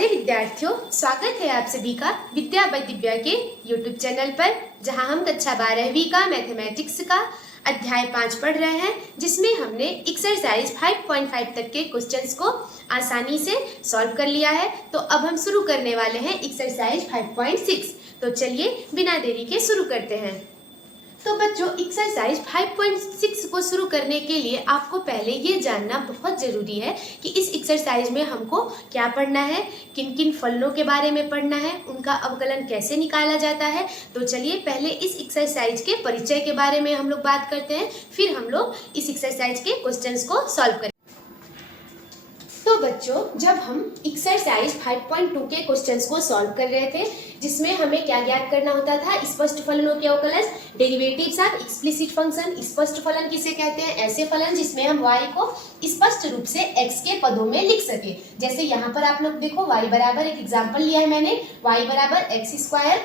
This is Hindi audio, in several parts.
प्यारे विद्यार्थियों, स्वागत है आप सभी का विद्या बाय दिव्या के YouTube चैनल पर, जहां हम कक्षा 12वीं का मैथमेटिक्स का अध्याय 5 पढ़ रहे हैं, जिसमें हमने एक्सरसाइज 5.5 तक के क्वेश्चंस को आसानी से सॉल्व कर लिया है। तो अब हम शुरू करने वाले हैं एक्सरसाइज 5.6। तो चलिए बिना देरी के शुरू करते हैं। तो बच्चों, एक्सरसाइज 5.6 को शुरू करने के लिए आपको पहले ये जानना बहुत ज़रूरी है कि इस एक्सरसाइज में हमको क्या पढ़ना है, किन किन फलनों के बारे में पढ़ना है, उनका अवकलन कैसे निकाला जाता है। तो चलिए पहले इस एक्सरसाइज के परिचय के बारे में हम लोग बात करते हैं, फिर हम लोग इस एक्सरसाइज के क्वेश्चंस को सॉल्व करेंगे। तो बच्चों, जब हम एक्सरसाइज 5.2 के क्वेश्चंस को सॉल्व कर रहे थे, जिसमें हमें क्या ज्ञात करना होता था, स्पष्ट फलनों के अवकलज, डेरिवेटिव्स ऑफ एक्सप्लिसिट फंक्शन। स्पष्ट फलन किसे कहते हैं? ऐसे फलन जिसमें हम y को स्पष्ट रूप से x के पदों में लिख सके। जैसे यहाँ पर आप लोग देखो, y बराबर, एक एग्जाम्पल लिया है मैंने, y बराबर x²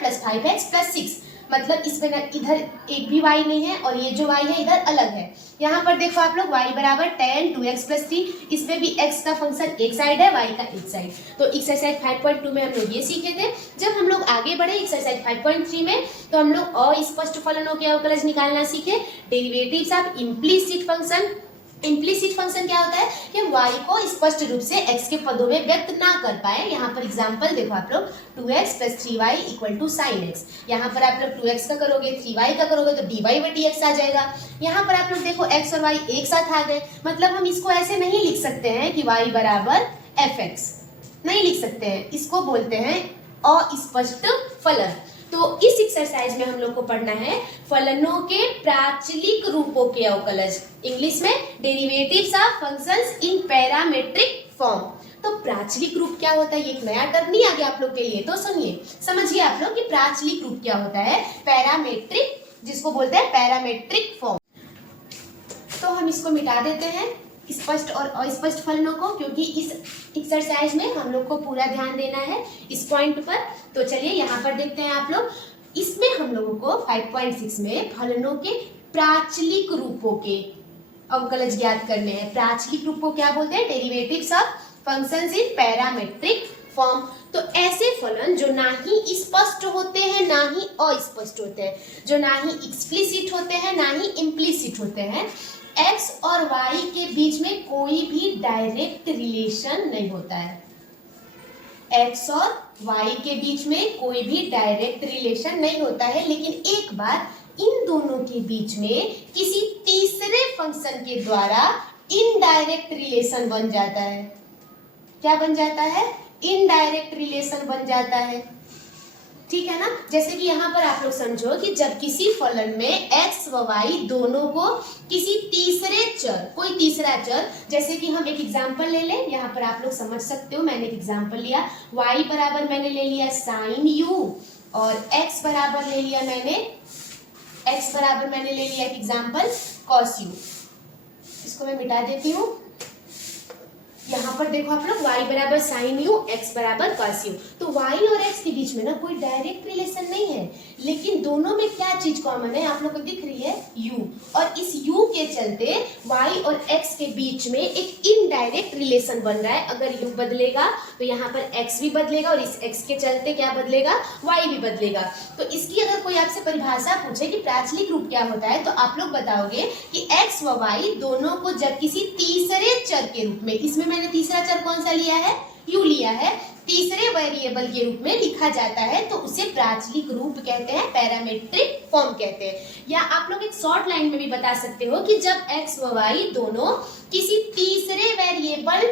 + 5x + 6। मतलब इसमें इधर एक भी y नहीं है और ये जो y है इधर अलग है। यहाँ पर देखो आप लोग, y बराबर tan 2x + 3, इसमें भी x का फंक्शन एक साइड है, y का एक साइड। तो एक्सरसाइज 5.2 में हम लोग ये सीखे थे। जब हम लोग आगे बढ़े एक्सरसाइज 5.3 में, तो हम लोग अस्पष्ट फलनों के अवकलज निकालना सीखे, derivatives of implicit function. Implicit function क्या होता है कि y को स्पष्ट रूप से x के पदों में व्यक्त ना कर पाए। यहाँ पर एग्जांपल देखो आप लोग, 2x + 3y = sin x। यहाँ पर आप लोग 2x का करोगे, 3y का करोगे तो dy/dx आ जाएगा। यहाँ पर आप लोग देखो, x और y एक साथ आ गए। मतलब हम इसको ऐसे नहीं लिख सकते हैं कि y बराबर fx, नहीं लिख सकते हैं। इसको बोलते हैं अस्पष्ट फलन। तो इस एक्सरसाइज में हम लोग को पढ़ना है फलनों के प्राचलिक रूपों के अवकलज, इंग्लिश में derivatives of functions in parametric form. तो प्राचलिक रूप क्या होता है? ये एक नया टर्म नहीं आ गया आप लोग के लिए, तो सुनिए, समझिए आप लोग कि प्राचलिक रूप क्या होता है। पैरामेट्रिक, जिसको बोलते हैं पैरामेट्रिक फॉर्म। तो हम इसको मिटा देते हैं, स्पष्ट और अस्पष्ट फलनों को, क्योंकि इस एक्सरसाइज में हम लोग को पूरा ध्यान देना है इस पॉइंट पर। तो चलिए यहाँ पर देखते हैं आप लोग, इसमें हम लोगों को 5.6 में फलनों के प्राचलिक रूपों के अवकलज ज्ञात करने हैं। प्राचलिक रूपों क्या बोलते हैं? Derivatives of functions in parametric form. तो ऐसे फलन जो ना ही स्पष्ट होते हैं ना ही अस्पष्ट होते हैं, जो ना ही एक्सप्लिसिट होते हैं ना ही इम्प्लिसिट होते हैं। x और y के बीच में कोई भी डायरेक्ट रिलेशन नहीं होता है। x और y के बीच में कोई भी डायरेक्ट रिलेशन नहीं होता है, लेकिन एक बार इन दोनों के बीच में किसी तीसरे फंक्शन के द्वारा इनडायरेक्ट रिलेशन बन जाता है। क्या बन जाता है? इनडायरेक्ट रिलेशन बन जाता है। ठीक है ना? जैसे कि यहाँ पर आप लोग समझो कि जब किसी फलन में x व y दोनों को किसी तीसरे चर, कोई तीसरा चर, जैसे कि हम एक एग्जांपल ले लें, यहाँ पर आप लोग समझ सकते हो, मैंने एक एग्जांपल लिया, y बराबर मैंने ले लिया sin u और x बराबर ले लिया मैंने एक एग्जांपल cos u। इसको मैं मिटा देती हूँ। यहाँ पर देखो आप लोग, y बराबर sin u, x बराबर cos u। तो y और x के बीच में ना कोई डायरेक्ट रिलेशन नहीं है, लेकिन दोनों में क्या चीज कॉमन है? आप लोग को दिख रही है, u। और इस u के चलते y और x के बीच में एक इनडायरेक्ट रिलेशन बन रहा है। अगर u बदलेगा तो यहाँ पर x भी बदलेगा और इस x के चलते क्या बदलेगा? y भी बदलेगा। तो इसकी अगर कोई आपसे परिभाषा पूछे कि प्राचलिक रूप क्या होता है, तो आप लोग बताओगे कि x व y दोनों को जब किसी तीसरे चर के रूप में, इसमें मैंने तीसरा चर कौन सा लिया है? u लिया है, तीसरे वेरिएबल के रूप में लिखा जाता है, तो उसे प्राचलिक रूप कहते हैं, पैरामेट्रिक फॉर्म कहते हैं। या आप लोग एक शॉर्ट लाइन में भी बता सकते हो कि जब x व y दोनों किसी तीसरे वेरिएबल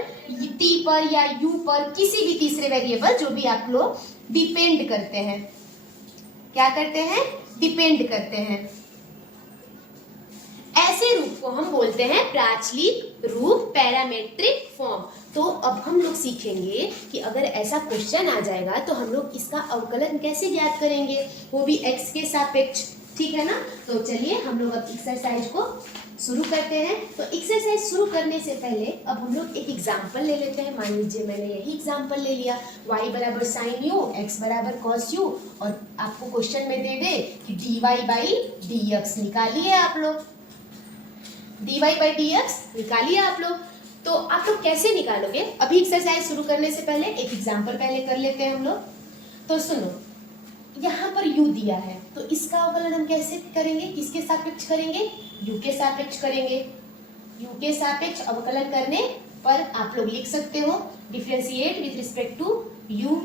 t पर या u पर, किसी भी तीसरे वेरिएबल जो भी आप लोग डिपेंड करते हैं, क्या करते हैं? डिपेंड करते हैं। ऐसे रूप को हम बोलते हैं प्राचलिक रूप, पैरामेट्रिक फॉर्म। तो अब हम लोग सीखेंगे कि अगर ऐसा क्वेश्चन आ जाएगा तो हम लोग इसका अवकलन कैसे ज्ञात करेंगे, वो भी x के सापेक्ष। ठीक है ना? तो चलिए हम लोग अब एक्सरसाइज को शुरू करते हैं। तो एक्सरसाइज शुरू करने से पहले अब हम लोग एक एग्जांपल ले लेते हैं। मान लीजिए मैंने यही एग्जांपल ले लिया, y बराबर sin u, x बराबर cos u, और आपको क्वेश्चन में दे दे कि dy/dx निकालिए आप लोग। dy/dx निकालिए आप लोग। तो आप लोग कैसे निकालोगे? अभी एक्सरसाइज शुरू करने से पहले एक एग्जाम्पल पहले कर लेते हैं हम लोग। तो सुनो, यहाँ पर u दिया है, तो इसका अवकलन हम कैसे करेंगे? किसके सापेक्ष करेंगे? u के सापेक्ष करेंगे। u के सापेक्ष अवकलन करने पर आप लोग लिख सकते हो differentiate with respect to u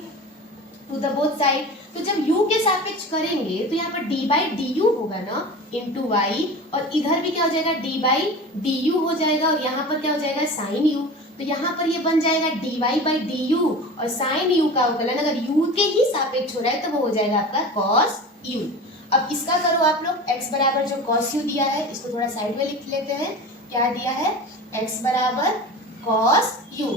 to the both side. तो जब u के सापेक्ष करेंगे तो यहाँ पर d बाई डी यू होगा ना इंटू वाई, और इधर भी क्या हो जाएगा? d बाई डी यू हो जाएगा, और यहाँ पर क्या हो जाएगा? Sine u। तो यहाँ पर ये बन जाएगा dy बाई डी यू, और साइन u का अवकलन अगर u के ही सापेक्ष हो रहा है तो वो हो जाएगा आपका cos u। अब इसका करो आप लोग, x बराबर जो cos u दिया है इसको थोड़ा साइड में लिख लेते हैं। क्या दिया है? x बराबर cos u।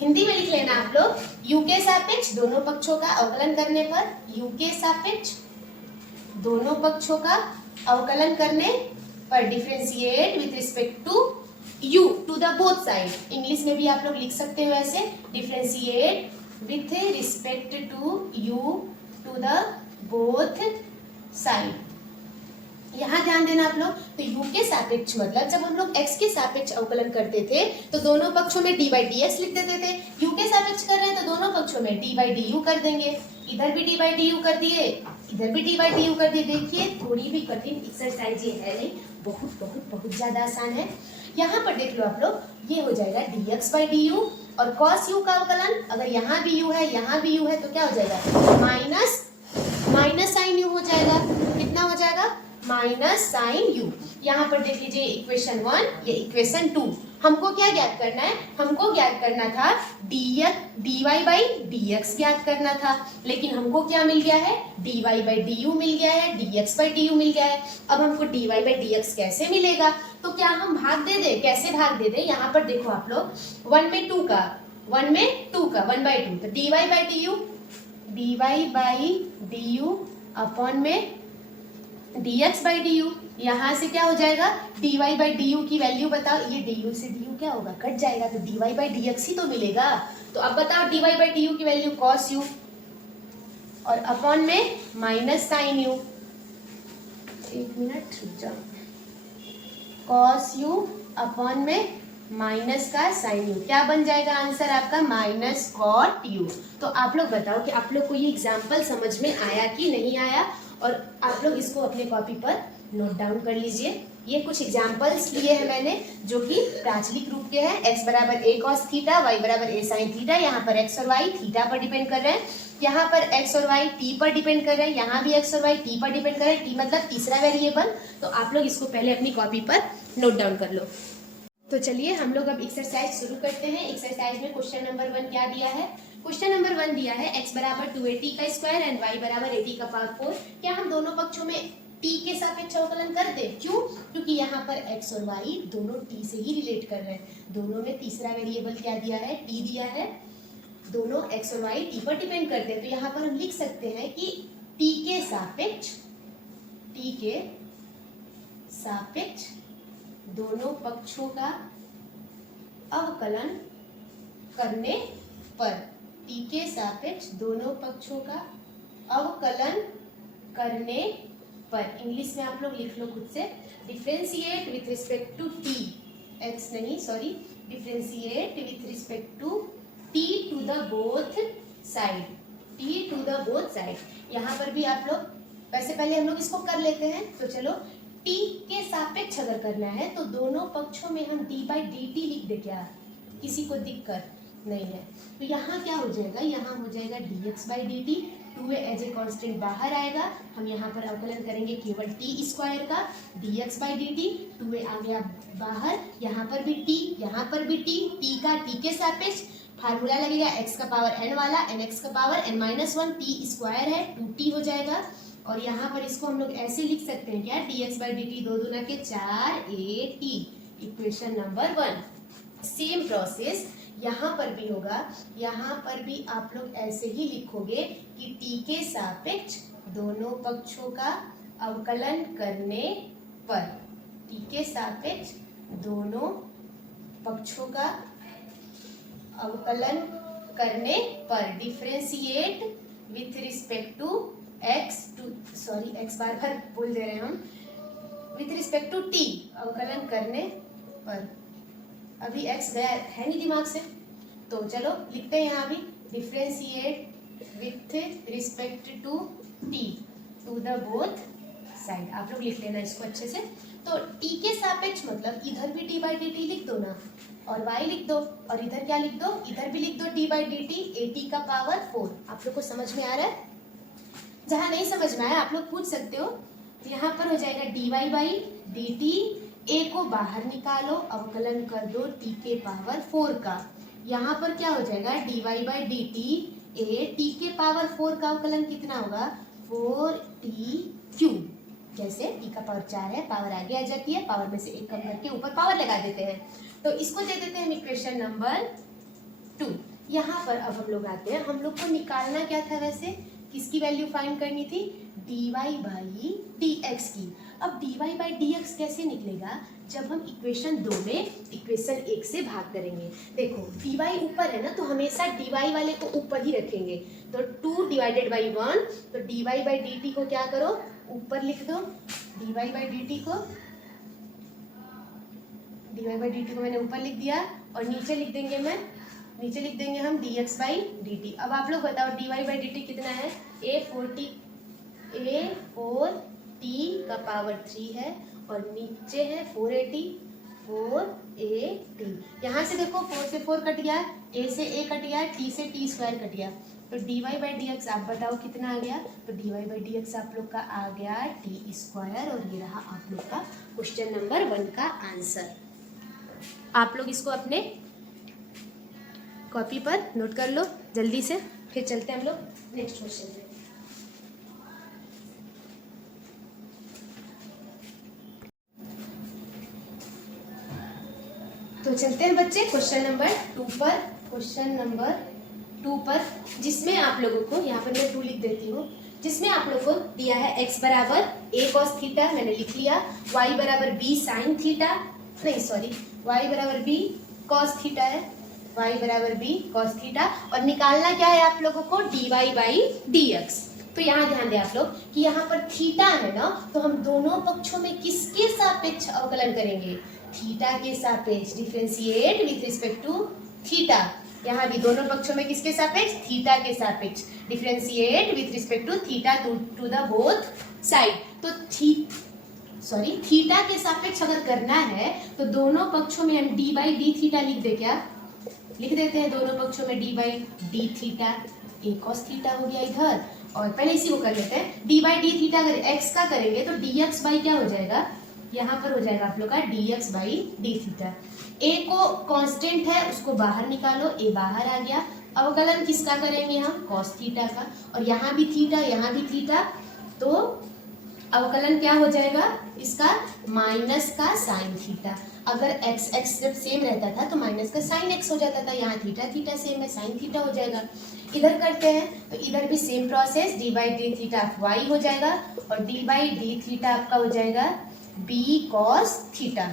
हिंदी में लिख लेना आप लोग, u के सापेक्ष दोनों पक्षों का अवकलन करने पर, u के सापेक्ष दोनों पक्षों का अवकलन करने पर differentiate with respect to u to the both side. English में भी आप लोग लिख सकते हो ऐसे, differentiate with respect to u to the both side. यहाँ ध्यान देना आप लोग, तो u के सापेक्ष मतलब जब हम लोग x के सापेक्ष अवकलन करते थे तो दोनों पक्षों में d बाई डी एक्स लिख देते थे। u के सापेक्ष कर रहे हैं तो दोनों पक्षों में d बाई डी यू कर देंगे। इधर भी d बाई डी यू कर दिए, इधर भी d बाई डी यू कर दिए। देखिए थोड़ी भी कठिन एक्सरसाइज ये है नहीं, बहुत बहुत बहुत ज्यादा आसान है। यहाँ पर देख लो आप लोग, ये हो जाएगा dx बाई डी यू, और cos u का अवकलन अगर यहाँ भी u है यहाँ भी u है तो क्या हो जाएगा? माइनस साइन u हो जाएगा। कितना हो जाएगा? Minus sine u। यहाँ पर देख लीजिए इक्वेशन 1, ये इक्वेशन 2। हमको क्या ज्ञात करना है? हमको ज्ञात करना था dy बाई dx ज्ञात करना था, लेकिन हमको क्या मिल गया है? dy बाई du मिल गया है, dx बाई du मिल गया है। अब हमको dy बाई dx कैसे मिलेगा? तो क्या हम भाग दे दे? कैसे भाग दे दे? यहाँ पर देखो आप लोग, 1 में 2 का 1 बाई 2, तो dy बाई du अपॉन में dx बाई du। यहाँ से क्या हो जाएगा? dy बाई du की वैल्यू बताओ। ये du से du क्या होगा? कट जाएगा, तो dy बाई dx ही तो मिलेगा। तो अब बताओ dy बाई du की वैल्यू cos u, और अपॉन में माइनस साइन u। एक मिनट रुक जाओ, cos u अपॉन में माइनस का साइन u। क्या बन जाएगा आंसर आपका? Minus cot u। तो आप लोग बताओ कि आप लोग को ये एग्जाम्पल समझ में आया कि नहीं आया, और आप लोग इसको अपने कॉपी पर नोट डाउन कर लीजिए। ये कुछ एग्जाम्पल्स लिए हैं मैंने जो कि प्राचलिक रूप के हैं। x बराबर a cos थीटा, y बराबर a sin थीटा। यहाँ पर x और y थीटा पर डिपेंड कर रहे हैं, यहाँ पर x और y t पर डिपेंड कर रहे हैं, यहाँ भी x और y t पर डिपेंड कर रहे हैं। t मतलब तीसरा वेरिएबल। तो आप लोग इसको पहले अपनी कॉपी पर नोट डाउन कर लो। तो चलिए हम लोग अब एक्सरसाइज शुरू करते हैं। एक्सरसाइज में क्वेश्चन नंबर 1 क्या दिया है? क्वेश्चन नंबर 1 दिया है x बराबर 2at का स्क्वायर एंड y बराबर at का पावर 4। क्या हम दोनों पक्षों में t के सापेक्ष अवकलन कर दे? क्यों? क्योंकि यहाँ पर x और y दोनों t से ही रिलेट कर रहे हैं। दोनों में तीसरा वेरिएबल क्या दिया है? t दिया है। दोनों x और y t पर डिपेंड करते हैं, तो यहाँ पर हम लिख सकते हैं कि t के सापेक्ष दोनों पक्षों का अवकलन करने पर, t के सापेक्ष दोनों पक्षों का अवकलन करने पर, इंग्लिश में आप लोग लिख लो खुद से, differentiate with respect to t, x नहीं sorry, differentiate with respect to t to the both side, t to the both side. यहाँ पर भी आप लोग, वैसे पहले हम लोग इसको कर लेते हैं। तो चलो, t के सापेक्ष अगर करना है तो दोनों पक्षों में हम d बाई डी टी लिख दे। क्या किसी को दिक्कत नहीं है? तो यहाँ क्या हो जाएगा? यहाँ हो जाएगा dx by d t. 2a as a constant बाहर आएगा, हम यहाँ पर अवकलन करेंगे केवल t स्क्वायर का, dx by d t. 2a आ गया बाहर, यहाँ पर भी t, यहाँ पर भी t का t के सापेक्ष फार्मूला लगेगा x का पावर n वाला, nx का power n minus 1, t square है 2t हो जाएगा। और यहाँ पर इसको हम लोग ऐसे लिख सकते हैं क्या? dx बाई डी टी 2 दूना के 4at, equation number 1। Same process यहाँ पर भी होगा। यहाँ पर भी आप लोग ऐसे ही लिखोगे कि t के सापेक्ष दोनों पक्षों का अवकलन करने पर, t के सापेक्ष दोनों पक्षों का अवकलन करने पर, differentiate with respect to x बार बार बोल दे रहे हैं हम, विथ रिस्पेक्ट टू t अवकलन करने पर, अभी x गया है नहीं दिमाग से, तो चलो लिखते हैं यहाँ भी differentiate with respect to t to the both side. आप लोग लिख लेना इसको अच्छे से। तो t के सापेक्ष मतलब इधर भी d बाई डी टी लिख दो ना, और y लिख दो, और इधर क्या लिख दो, इधर भी लिख दो d by d T A T का पावर 4। आप लोग को समझ में आ रहा है? जहाँ नहीं समझ में आया आप लोग पूछ सकते हो। यहाँ पर हो जाएगा dy बाई डी टी, ए को बाहर निकालो, अवकलन कर दो t के पावर 4 का। यहाँ पर क्या हो जाएगा dy by d T A t के पावर 4 का अवकलन कितना होगा 4t क्यूब। जैसे t का पावर 4 है, पावर आगे आ जाती है, पावर में से एक कम करके ऊपर पावर लगा देते हैं। तो इसको दे देते हैं इक्वेशन नंबर 2। यहाँ पर अब हम लोग आते हैं, हम लोग को निकालना क्या था वैसे, किसकी वैल्यू फाइंड करनी थी, dy बाई dx की। अब dy बाई dx कैसे निकलेगा, जब हम इक्वेशन 2 में इक्वेशन 1 से भाग करेंगे। देखो dy ऊपर है ना, तो हमेशा dy वाले को ऊपर ही रखेंगे। तो 2 डिवाइडेड बाई 1, तो dy बाई dt को क्या करो, ऊपर लिख दो। dy बाई dt को मैंने ऊपर लिख दिया, और नीचे लिख देंगे हम dx बाई dt। अब आप लोग बताओ dy बाई dt कितना है, a4t का पावर 3 है, और नीचे है 4at। यहाँ से देखो 4 से 4 कट गया, a से a कट गया, t से t स्क्वायर कट गया, तो dy बाई dx आप बताओ कितना आ गया। तो dy बाई dx आप लोग का आ गया t स्क्वायर, और ये रहा आप लोग का क्वेश्चन नंबर 1 का आंसर। आप लोग इसको अपने कॉपी पर नोट कर लो जल्दी से, फिर चलते हैं हम लोग नेक्स्ट क्वेश्चन में। तो चलते हैं बच्चे क्वेश्चन नंबर 2 पर, जिसमें आप लोगों को, यहाँ पर मैं 2 लिख देती हूँ, जिसमें आप लोगों को दिया है x बराबर a cos थीटा, मैंने लिख लिया, y बराबर b sin थीटा, नहीं सॉरी y बराबर b cos थीटा है, y बराबर b cos थीटा, और निकालना क्या है आप लोगों को, dy बाई dx। तो यहाँ ध्यान दें आप लोग कि यहाँ पर थीटा है ना, तो हम दोनों पक्षों में किसके सापेक्ष अवकलन करेंगे, थीटा के सापेक्ष, differentiate with respect to theta. यहाँ भी दोनों पक्षों में किसके सापेक्ष, थीटा के सापेक्ष, differentiate with respect to theta to the both side. तो थीटा के सापेक्ष अगर करना है तो दोनों पक्षों में हम डी बाई डी थीटा लिख दे, क्या लिख देते हैं, दोनों पक्षों में D by D theta, A cos theta हो गया इधर, और पहले इसी को कर लेते हैं। डी बाई डी थीटा अगर एक्स का करेंगे तो डी एक्स बाई क्या हो जाएगा, यहाँ पर हो जाएगा आप लोग का D X by D theta. A को कांस्टेंट है, उसको बाहर निकालो, ए बाहर आ गया, अवकलन किसका करेंगे हम, कॉस थीटा का, और यहाँ भी थीटा यहाँ भी थीटा, तो अवकलन क्या हो जाएगा इसका, माइनस का साइन थीटा। अगर एक्स एक्स जब सेम रहता था तो माइनस का साइन एक्स हो जाता था, यहाँ थीटा थीटा सेम है, साइन थीटा हो जाएगा। इधर करते हैं तो इधर भी same process, d by D theta y हो जाएगा, और डी बाई डी थीटा आपका हो जाएगा बी कॉस थीटा।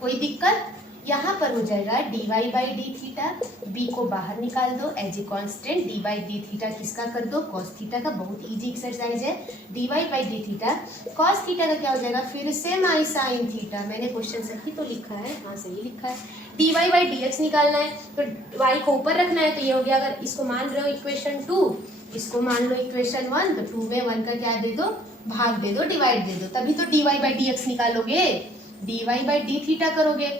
कोई दिक्कत, यहाँ पर हो जाएगा d Y by D theta, b को बाहर निकाल दो as a constant, d by D theta किसका कर दो, कॉस थीटा का। बहुत इजी एक्सरसाइज है। D Y by D theta cos theta का क्या हो जाएगा, फिर से माई साइन थीटा। मैंने क्वेश्चन सही तो लिखा है, हाँ सही लिखा है। D Y by D x निकालना है तो वाई को ऊपर रखना है, तो ये हो गया, अगर इसको मान रहे हो इक्वेशन 2, इसको मान लो इक्वेशन 1, तो 2 में 1 का क्या दे दो, भाग दे दो, डिवाइड दे दो, तभी तो D Y by D X निकालोगे। D Y by D theta करोगे,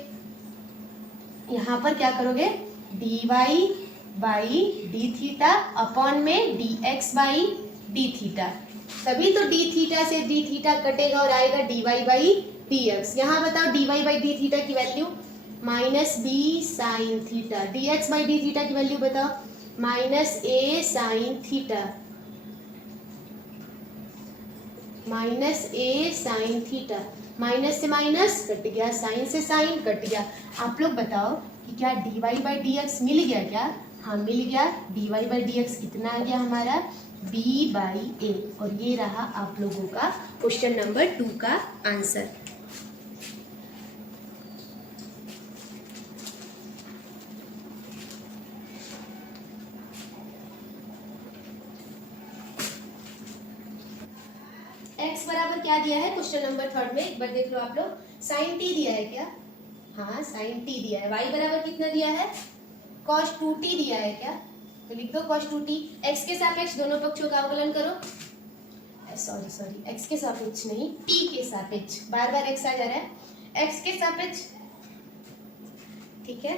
यहाँ पर क्या करोगे, D Y by D theta upon में D X by D theta, तभी तो डी थीटा से डी थीटा कटेगा और आएगा D Y by D X. यहाँ बताओ D Y by D theta की value minus B sine theta, D X by D theta की वैल्यू बताओ minus a sine theta, minus a sine theta. Minus से माइनस कट गया, साइन से साइन कट गया। आप लोग बताओ कि क्या d Y by D x मिल गया क्या, हाँ मिल गया। D Y by D x कितना आ गया हमारा, बी बाई ए, और ये रहा आप लोगों का क्वेश्चन नंबर 2 का आंसर। x बराबर क्या दिया है क्वेश्चन नंबर 3 में, एक बार देख लो आप लोग, साइन टी दिया है क्या, हाँ साइन टी दिया है। y बराबर कितना दिया है, cos 2t दिया है क्या, तो लिख दो cos 2t। x के सापेक्ष दोनों पक्षों का अवकलन करो, सॉरी x के सापेक्ष नहीं, t के सापेक्ष, बार बार x आ जा रहा है, x के सापेक्ष, ठीक है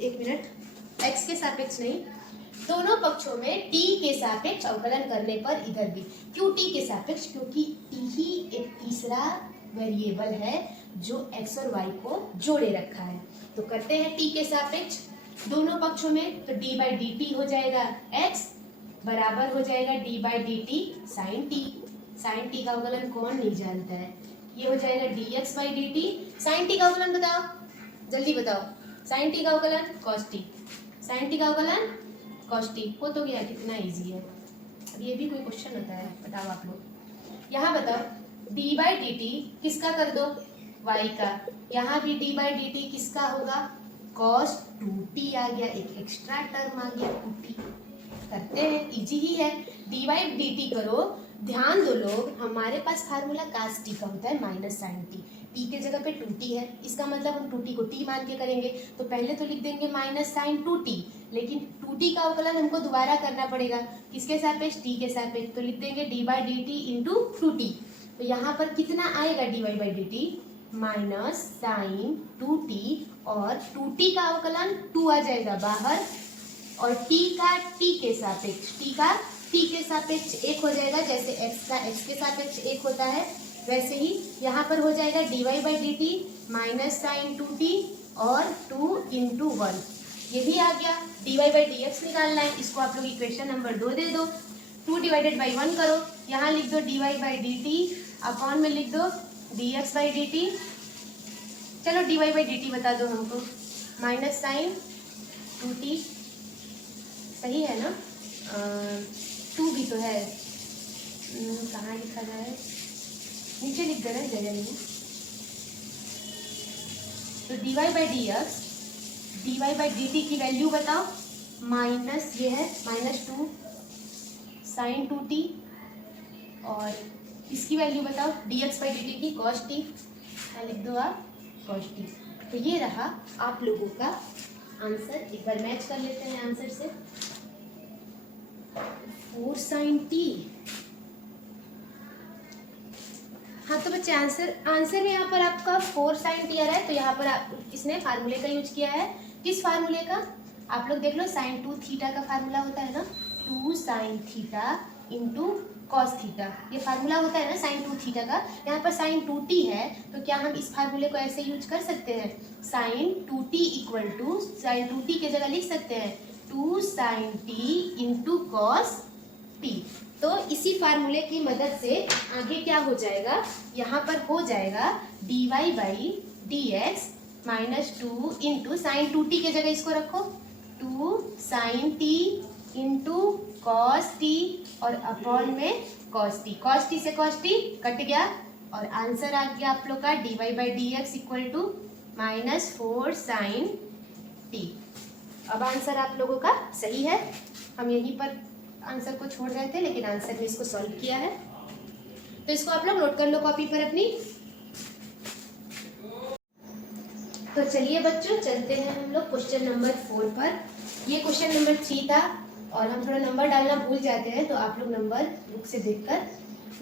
एक मिनट, x के सापेक्ष नहीं, दोनों पक्षों में t के सापेक्ष अवकलन करने पर इधर भी, क्यों t के सापेक्ष, क्योंकि t ही एक तीसरा वेरिएबल है जो x और y को जोड़े रखा है। तो करते हैं t के सापेक्ष दोनों पक्षों में, तो d बाई डी टी हो जाएगा x बराबर हो जाएगा d by d t sine t. Sine t का अवकलन कौन नहीं जानता है, ये हो जाएगा dx by d t. Sine t का अवकलन बताओ, जल्दी बताओ, साइन टी का अवकलन cos टी, साइन टी का अवकलन cos टी। हो तो गया, कितना इजी है। अब ये भी कोई क्वेश्चन होता है, बताओ आप लोग। यहाँ बताओ d बाई डी टी किसका कर दो, y का, यहाँ भी d बाई डी टी किसका होगा, cos 2t आ गया, एक एक्स्ट्रा टर्म आ गया 2t। करते हैं, इजी ही है, d बाई डी टी करो। ध्यान दो लोग, हमारे पास फार्मूला cos t का होता है माइनस साइन टी, t के जगह पे 2t है, इसका मतलब हम 2t को t मान के करेंगे, तो पहले तो लिख देंगे माइनस साइन 2t, लेकिन 2t का अवकलन हमको दोबारा करना पड़ेगा, किसके सापेक्ष, t के सापेक्ष, तो लिख देंगे d by d t into 2t। तो यहाँ पर कितना आएगा dy by d t, minus sine 2t, और 2t का अवकलन 2 आ जाएगा बाहर, और t का t के सापेक्ष, t का t के सापेक्ष 1 हो जाएगा, जैसे x का x के सापेक्ष 1 होता है वैसे ही यहाँ पर हो जाएगा dy by d t minus sine 2t और 2 इंटू 1, ये भी आ गया। dy बाई डी एक्स निकालना है, इसको आप लोग इक्वेशन नंबर 2 दे दो, 2 डिवाइडेड बाई 1 करो, यहाँ लिख दो dy by d T, upon में लिख दो dx बाई डी टी। चलो dy बाई डी टी बता दो हमको, माइनस साइन 2t, सही है ना, 2 भी तो है, कहाँ लिखा जाए, नीचे लिख देना जगह नहीं। तो dy by D x, dy by d T की वैल्यू बताओ, माइनस ये है माइनस 2 साइन 2t, और इसकी वैल्यू बताओ dx बाई डी टी की cos t, लिख दो आप cos t। तो ये रहा आप लोगों का आंसर, एक बार मैच कर लेते हैं आंसर से, 4 साइन t। हाँ तो बच्चे आंसर में यहाँ पर आपका 4 साइन t आ रहा है, तो यहाँ पर इसने फार्मूले का यूज किया है, किस फार्मूले का, आप लोग देख लो, साइन 2 थीटा का फार्मूला होता है ना, 2 sine theta into cos theta, ये फार्मूला होता है ना साइन 2 थीटा का। यहाँ पर साइन 2t है, तो क्या हम इस फार्मूले को ऐसे यूज कर सकते हैं, sign 2t equal to, sign 2t के जगह लिख सकते हैं 2 sine t into cos t। तो इसी फार्मूले की मदद से आगे क्या हो जाएगा, यहाँ पर हो जाएगा dy by D x minus 2 into sine 2t के जगह इसको रखो, 2 sine t into cos t, और अपॉन में cos t, cos t से cos t कट गया, और आंसर आ गया आप लोग का dy by D x equal to minus 4 sine t। अब आंसर आप लोगों का सही है, हम यहीं पर आंसर को छोड़ रहे थे, लेकिन आंसर में इसको सॉल्व किया है, तो इसको आप लोग नोट कर लो कॉपी पर अपनी। तो चलिए बच्चों, चलते हैं हम लोग क्वेश्चन नंबर 4 पर। ये क्वेश्चन नंबर 3 था, और हम थोड़ा नंबर डालना भूल जाते हैं, तो आप लोग नंबर बुक से देखकर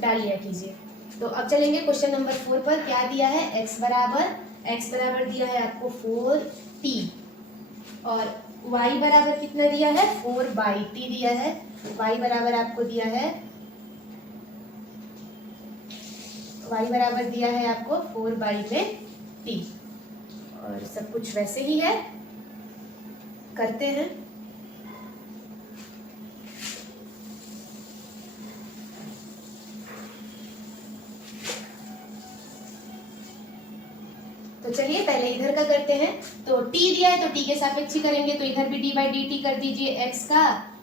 डाल लिया कीजिए। तो अब चलेंगे क्वेश्चन नंबर 4 पर। क्या दिया है, x बराबर दिया है आपको 4t, और y बराबर कितना दिया है, 4 बाई t दिया है, y बराबर आपको दिया है, y बराबर दिया है आपको 4 बाई में t, और सब कुछ वैसे ही है, करते हैं। तो चलिए पहले इधर का करते हैं, तो t दिया है तो t के सापेक्ष ही करेंगे, तो इधर भी d बाई डी टी कर दीजिए x का,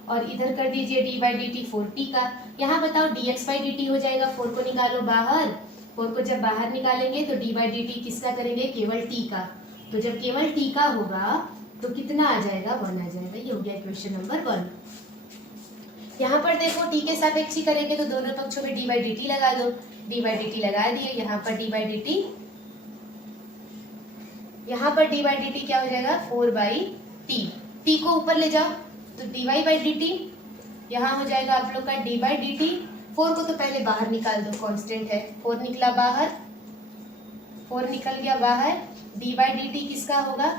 और इधर कर दीजिए d by d T 4t का। यहाँ बताओ dx बाई डी टी हो जाएगा, 4 को निकालो बाहर, 4 को जब बाहर निकालेंगे तो d बाई डी टी किसका करेंगे, केवल t का, तो जब केवल t का होगा तो कितना आ जाएगा, 1 आ जाएगा। ये हो गया क्वेश्चन नंबर 1। यहाँ पर देखो t के सापेक्ष ही करेंगे, तो दोनों पक्षों में d बाई डी टी लगा दो, d बाई डी टी लगा दिए, यहाँ पर d बाई डी टी यहाँ पर डी बाई डी टी क्या हो जाएगा 4/t। t को ऊपर ले जाओ तो dy/dt, यहाँ हो जाएगा आप लोग का d/dt। 4 को तो पहले बाहर निकाल दो, कांस्टेंट है, 4 निकला बाहर, 4 निकल गया बाहर। d/dt किसका होगा,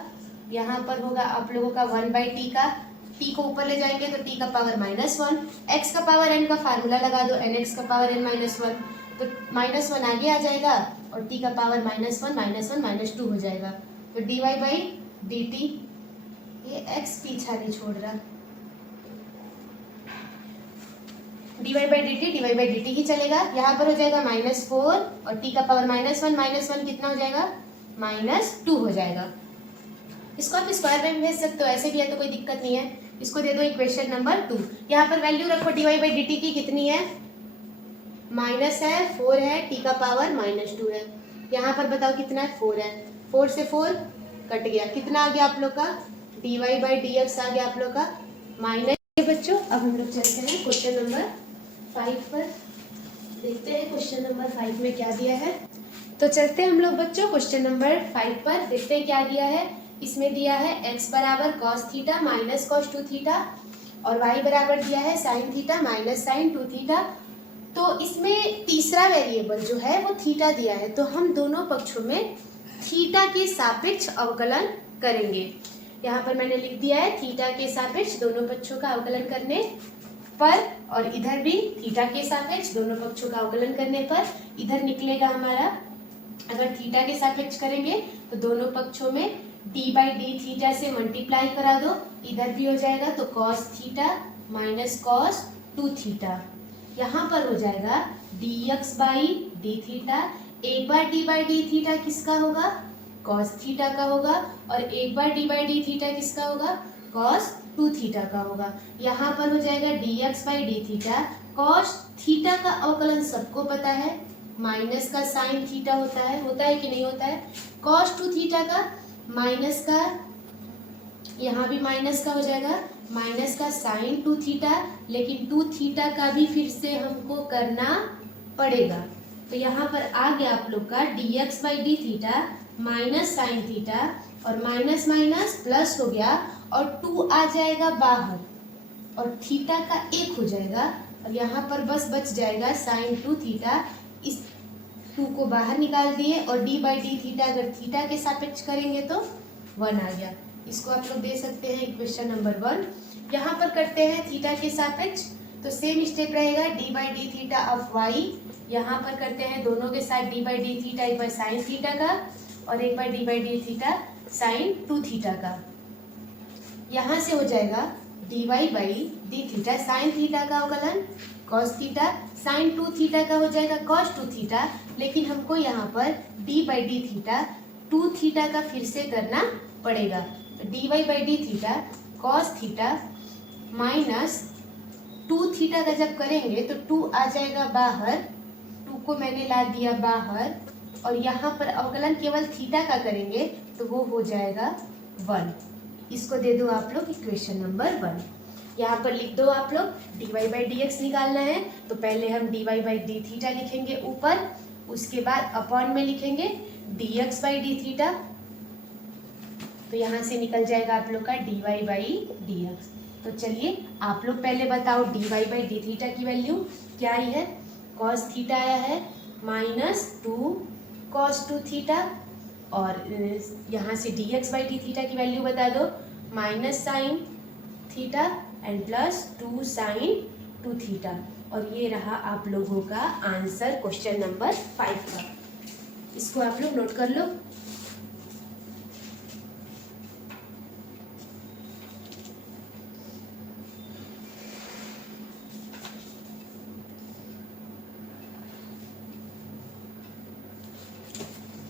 यहाँ पर होगा आप लोगों का 1/t का। t को ऊपर ले जाएंगे तो t का पावर -1, x का पावर n का फार्मूला लगा दो, nx का पावर n -1, तो -1 आगे आ जाएगा और t का पावर -1 -2 हो जाएगा। तो dy/dt, ये x पीछा नहीं छोड़ रहा, dy/dt ही चलेगा। यहाँ पर हो जाएगा -4 और t का पावर -1 कितना हो जाएगा, -2 हो जाएगा। इसको आप स्क्वायर में भेज सकते हो, ऐसे भी है तो कोई दिक्कत नहीं है। इसको दे दो इक्वेशन नंबर 2। यहाँ पर वैल्यू रखो dy/dt की कितनी है, माइनस है, 4 है, t का पावर -2 है। यहाँ पर बताओ कितना है, 4 है, 4 से 4 कट गया, कितना आ गया आप लोग का, dy/dx आ गया आप लोग का माइनस। बच्चों अब हम लोग चलते हैं क्वेश्चन नंबर 5 पर, देखते हैं क्वेश्चन नंबर 5 में क्या दिया है। तो चलते हैं हम लोग बच्चों क्वेश्चन नंबर 5 पर, देखते हैं क्या दिया है। इसमें दिया है x बराबर cos theta minus cos 2 theta और y बराबर दिया है sin theta minus sin 2 theta. तो इसमें तीसरा वेरिएबल जो है वो थीटा दिया है, तो हम दोनों पक्षों में थीटा के सापेक्ष अवकलन करेंगे। यहाँ पर मैंने लिख दिया है थीटा के सापेक्ष दोनों पक्षों का अवकलन करने पर, और इधर भी थीटा के सापेक्ष दोनों पक्षों का अवकलन करने पर इधर निकलेगा हमारा, अगर थीटा के सापेक्ष करेंगे तो दोनों पक्षों में d/d थीटा से मल्टीप्लाई करा दो, इधर भी हो जाएगा तो cos theta minus cos 2 theta. यहाँ पर हो जाएगा dx/d थीटा, एक बार d/d थीटा किसका होगा, cos थीटा का होगा, और एक बार d/d थीटा किसका होगा, cos 2 थीटा का होगा। यहाँ पर हो जाएगा dx/d थीटा, cos थीटा का अवकलन सबको पता है, माइनस का sin थीटा होता है कि नहीं होता है, cos 2 थीटा का माइनस का, यहाँ भी माइनस का हो जाएगा, माइनस का sin 2 थीटा, लेकिन 2 थीटा का भी फिर से हमको करना पड़ेगा। तो यहाँ पर आ गया आप लोग का dx/d theta minus sin theta, और माइनस माइनस प्लस हो गया और 2 आ जाएगा बाहर और थीटा का 1 हो जाएगा, और यहाँ पर बस बच जाएगा sin 2 थीटा। इस 2 को बाहर निकाल दिए और d/d थीटा अगर थीटा के सापेक्ष करेंगे तो 1 आ गया। इसको आप लोग दे सकते हैं इक्वेशन नंबर 1। यहाँ पर करते हैं थीटा के सापेक्ष, तो सेम स्टेप रहेगा d/d थीटा ऑफ y। यहाँ पर करते हैं दोनों के साथ d/d थीटा एक बार साइन थीटा का और एक बार d/d थीटा साइन 2 थीटा का। यहाँ से हो जाएगा dy/d थीटा साइन थीटा का अवकलन cos थीटा, साइन 2 थीटा का हो जाएगा cos 2 थीटा, लेकिन हमको यहाँ पर d/d थीटा 2 थीटा का फिर से करना पड़ेगा। तो dy/d theta cos theta minus 2 theta का जब करेंगे तो 2 आ जाएगा बाहर, 2 को मैंने ला दिया बाहर, और यहाँ पर अवकलन केवल थीटा का करेंगे तो वो हो जाएगा 1। इसको दे दो आप लोग इक्वेशन नंबर 1। यहाँ पर लिख दो आप लोग, dy/dx निकालना है तो पहले हम dy/d थीटा लिखेंगे ऊपर, उसके बाद अपॉन में लिखेंगे dx/d थीटा, तो यहाँ से निकल जाएगा आप लोग का dy/dx। तो चलिए आप लोग पहले बताओ dy/d थीटा की वैल्यू क्या आई है, cos थीटा आया है -2 cos 2 थीटा, और यहाँ से dx/d थीटा की वैल्यू बता दो -sin theta and +2 sin 2 theta. और ये रहा आप लोगों का आंसर क्वेश्चन नंबर 5 का। इसको आप लोग नोट कर लो।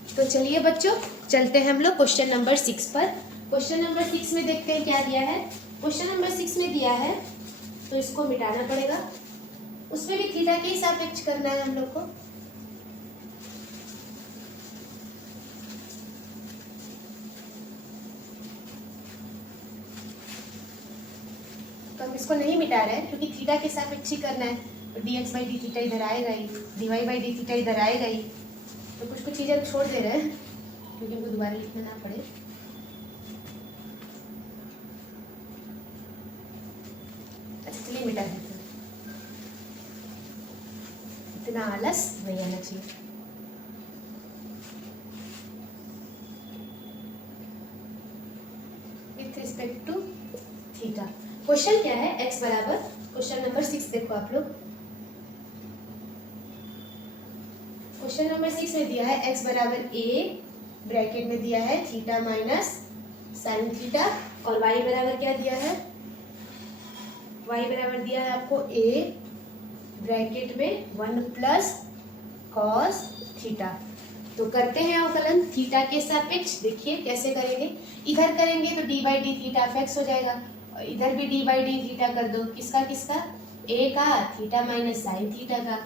तो चलिए बच्चों चलते हैं हम लोग क्वेश्चन नंबर 6 पर। क्वेश्चन नंबर 6 में देखते हैं क्या दिया है। क्वेश्चन नंबर 6 में दिया है तो इसको मिटाना पड़ेगा, उसमें भी थीटा के ही सापेक्ष करना है हम लोग को। तो हम इसको नहीं मिटा रहे हैं क्योंकि थीटा के सापेक्ष ही करना है, तो dx/d थीटा इधर आएगा ही, dy/d थीटा इधर आएगा ही, तो कुछ चीजें छोड़ दे रहे हैं क्योंकि हमको दोबारा दोबारा लिखना ना पड़े। अच्छा चलिए मिटा देते हैं, इतना आलस नहीं आना चाहिए। With respect to theta. Question क्या है? x बराबर, क्वेश्चन नंबर 6 देखो आप लोग। क्वेश्चन नंबर 6 में दिया है x बराबर a, ब्रैकेट में दिया है थीटा माइनस साइन थीटा, और y बराबर क्या दिया है? y बराबर दिया है आपको a, ब्रैकेट में 1 प्लस कॉस थीटा। तो करते हैं अवकलन थीटा के सापेक्ष। देखिए कैसे करेंगे, इधर करेंगे तो D by D theta fix हो जाएगा, और इधर भी डी बाई डी थीटा कर दो। किसका किसका? a का थीटा माइनस साइन थीटा का।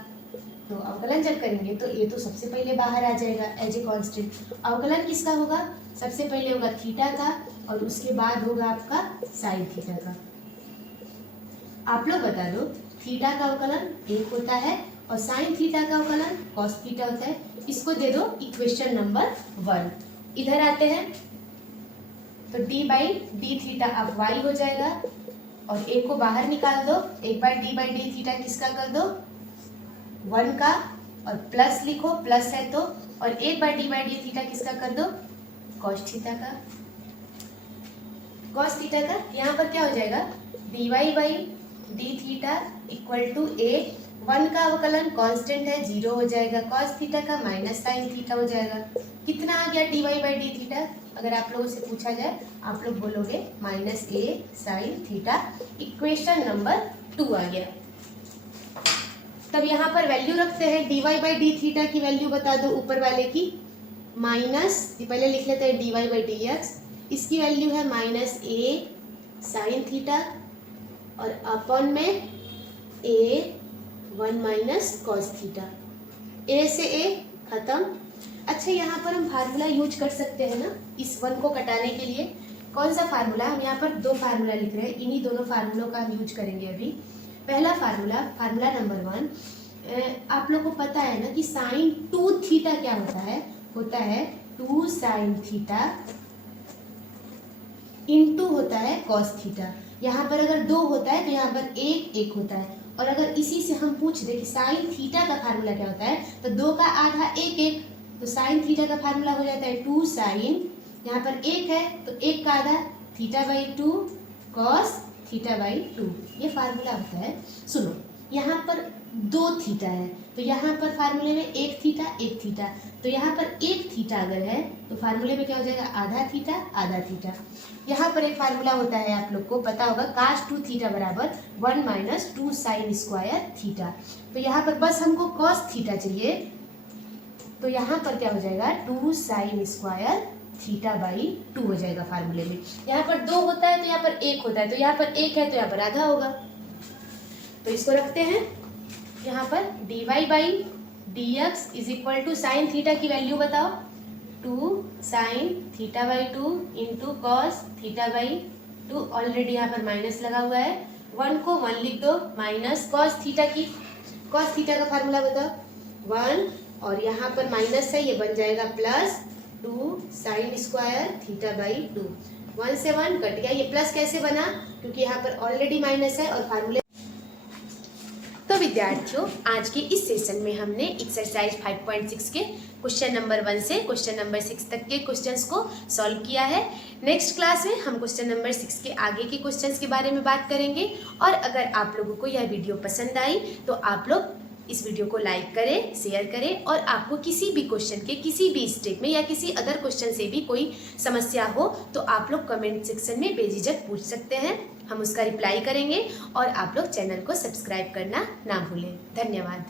तो अवकलन जब करेंगे तो ये तो सबसे पहले बाहर आ जाएगा एज ए कांस्टेंट। अवकलन किसका होगा? सबसे पहले होगा थीटा का, और उसके बाद होगा आपका साइन थीटा का। आप लोग बता दो, थीटा का अवकलन 1 होता है और साइन थीटा का अवकलन कॉस थीटा होता है। इसको दे दो इक्वेशन नंबर 1। इधर आते हैं तो डी बाई डी थीटा अब y हो जाएगा, और एक को बाहर निकाल दो। एक बार डी बाई डी थीटा किसका कर दो? 1 का, और प्लस लिखो, प्लस है तो, और एक बार डी बाई डी थीटा किसका कर दो? कॉस थीटा का। कॉस थीटा का यहाँ पर क्या हो जाएगा? D Y by D theta equal to a। 1 का अवकलन कांस्टेंट है, 0 हो जाएगा। कॉस थीटा का माइनस साइन थीटा हो जाएगा। कितना आ गया d Y by D theta? अगर आप लोगों से पूछा जाए आप लोग बोलोगे minus a sine theta. Equation number 2 आ गया। तब यहाँ पर वैल्यू रखते हैं, d Y by D theta की वैल्यू बता दो ऊपर वाले की, माइनस, पहले लिख लेते हैं d Y by D x, इसकी वैल्यू है माइनस a साइन थीटा, और अपन में a 1 minus cos theta. a से a खत्म। अच्छा यहाँ पर हम फार्मूला यूज कर सकते हैं ना इस 1 को कटाने के लिए। कौन सा फार्मूला? हम यहाँ पर 2 फार्मूला लिख रहे हैं, इन्हीं दोनों फार्मूलों का हम यूज करेंगे अभी। पहला फार्मूला, फार्मूला नंबर 1, आप लोग को पता है ना कि साइन 2 थीटा क्या होता है? होता है 2 साइन थीटा इनटू होता है कॉस थीटा। यहाँ पर अगर 2 होता है तो यहाँ पर 1 होता है, और अगर इसी से हम पूछ दे कि साइन थीटा का फार्मूला क्या होता है, तो 2 का आधा 1, तो साइन थीटा का फार्मूला हो जाता है 2 साइन, यहाँ पर 1 है तो 1 का आधा theta by 2 cos theta by 2, ये फार्मूला होता है। सुनो, यहाँ पर 2 थीटा है तो यहाँ पर फार्मूले में 1 थीटा, तो यहाँ पर 1 थीटा अगर है तो फार्मूले में क्या हो जाएगा? आधा थीटा। यहाँ पर एक फार्मूला होता है, आप लोग को पता होगा, cos 2 थीटा बराबर 1 माइनस 2 साइन स्क्वायर थीटा। तो यहाँ पर बस हमको cos थीटा चाहिए, तो यहाँ पर क्या हो जाएगा? 2 साइन स्क्वायर थीटा बाई 2 हो जाएगा फार्मूले में। यहाँ पर 2 होता है तो यहाँ पर 1 होता है, तो यहाँ पर 1 है तो यहाँ पर आधा होगा। तो इसको रखते हैं यहाँ पर, d Y by D x is equal to sine theta की वैल्यू बताओ, 2 sine theta by 2 into cos theta by 2। Already यहाँ पर माइनस लगा हुआ है, 1 को 1 लिख दो, माइनस कॉस थीटा की, कॉस थीटा का फार्मूला बताओ 1, और यहाँ पर माइनस है, ये बन जाएगा plus 2 sine square theta by 2। 1 से 1 कट गया, ये प्लस कैसे बना? क्योंकि यहाँ पर ऑलरेडी माइनस है और फार्मूले। तो विद्यार्थियों, आज के इस सेशन में हमने एक्सरसाइज 5.6 के क्वेश्चन नंबर 1 से क्वेश्चन नंबर 6 तक के क्वेश्चंस को सॉल्व किया है। नेक्स्ट क्लास में हम क्वेश्चन नंबर 6 के आगे के क्वेश्चंस के बारे में बात करेंगे। और अगर आप लोगों को यह वीडियो पसंद आई तो आप लोग इस वीडियो को लाइक करें, शेयर करें, और आपको किसी भी क्वेश्चन के किसी भी स्टेप में या किसी अदर क्वेश्चन से भी कोई समस्या हो तो आप लोग कमेंट सेक्शन में बेझिझक पूछ सकते हैं, हम उसका रिप्लाई करेंगे। और आप लोग चैनल को सब्सक्राइब करना ना भूलें। धन्यवाद।